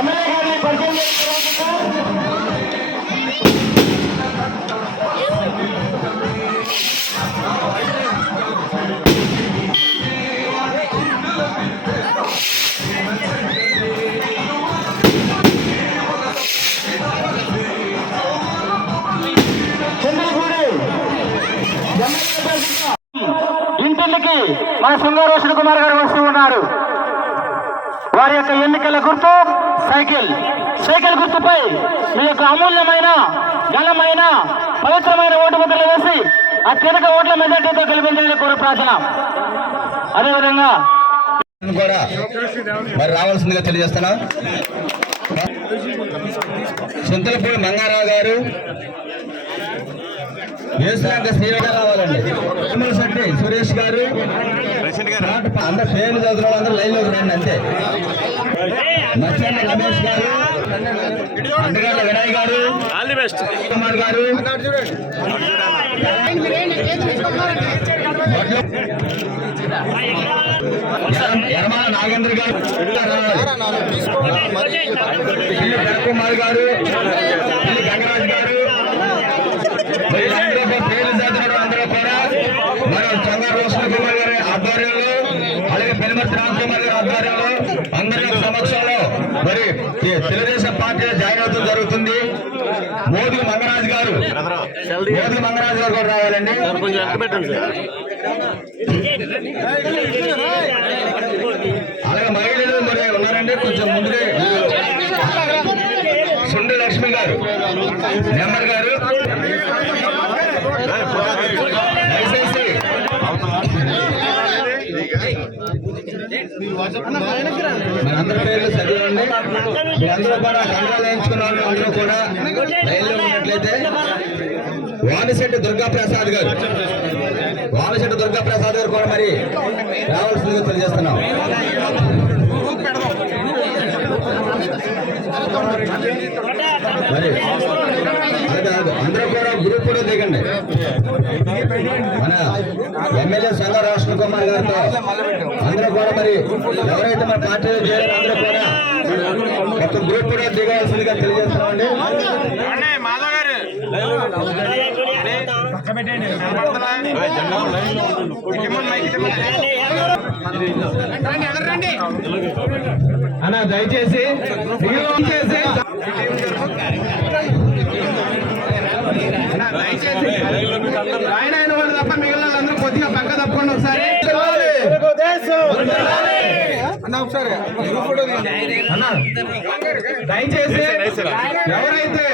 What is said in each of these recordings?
MLA గారిని పరిచయం చేస్తున్నారు. ఇంటికి మన శృంగారోషణ కుమార్ గారు వస్తూ ఉన్నారు. వారి యొక్క ఎన్నికల గుర్తు సైకిల్. సైకిల్ గుర్తుపై మీ యొక్క అమూల్యమైన ఘనమైన పవిత్రమైన ఓటు ముద్రలు వేసి అత్యధిక ఓట్ల మెజార్టీతో గెలిపించాలని కోరు ప్రార్థన. అదేవిధంగా కూడా మరి రావాల్సిందిగా తెలియజేస్తున్నాం. చింతలపూడి మంగారావు గారు, వేసినాక శ్రీరావు రావాలండి, శెట్టి సురేష్ గారు, అందరు పేర్లు చదువుల అందరూ లైన్లోకి రండి అంతే. మచ్చండి రమేష్ గారు, అండగడ్డ వినయ్ గారు, కుమార్ గారు, యరమాల నాగేంద్ర గారు, కుమార్ గారు, గంగరాజ్ గారు, వీళ్ళందరూ పేర్లు చదివిన అందరూ కూడా మరి చంగారు రోషన్ కుమార్ గారి ఆధ్వర్యంలో, అలాగే పెనుమర్తి రామకుమార్ గారి ఆధ్వర్యంలో అందరి సమక్షంలో మరి తెలుగుదేశం పార్టీ జాయిన్ అవుతూ జరుగుతుంది. మోదుగు మంగరాజు గారు కూడా రావాలండి. అలాగే మహిళలు మరి ఉన్నారండి, కొంచెం ముందుగా సుండి లక్ష్మి గారు, నెమ్మర్ గారు, మనందరి పేర్లు చదివండి. మీరందరూ కూడా కంట్రోల్ వేయించుకున్న వాళ్ళు అందరూ కూడా రైల్లో ఉన్నట్లయితే వానిశెట్టి దుర్గాప్రసాద్ గారు కూడా మరి రావాల్సిందిగా తెలియజేస్తున్నాం. మరి అందరూ కూడా గ్రూప్ కూడా దిగండి. మన ఎమ్మెల్యే సంఘ రోషన్ కుమార్ గారితో అందరూ కూడా మరి ఎవరైతే మన పార్టీలో చేయాలో అందరూ కూడా ఒక గ్రూప్ కూడా దిగాల్సిందిగా తెలియజేస్తున్నామండి. అన్న దయచేసి ఆయన అయిన వాళ్ళు తప్ప మిగిలిన వాళ్ళందరూ కొద్దిగా పక్క తప్పకుండా ఒకసారి దయచేసి ఎవరైతే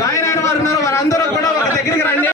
జాయిన్ అయిన వారు ఉన్నారో వారందరూ కూడా ఒక దగ్గరికి రండి.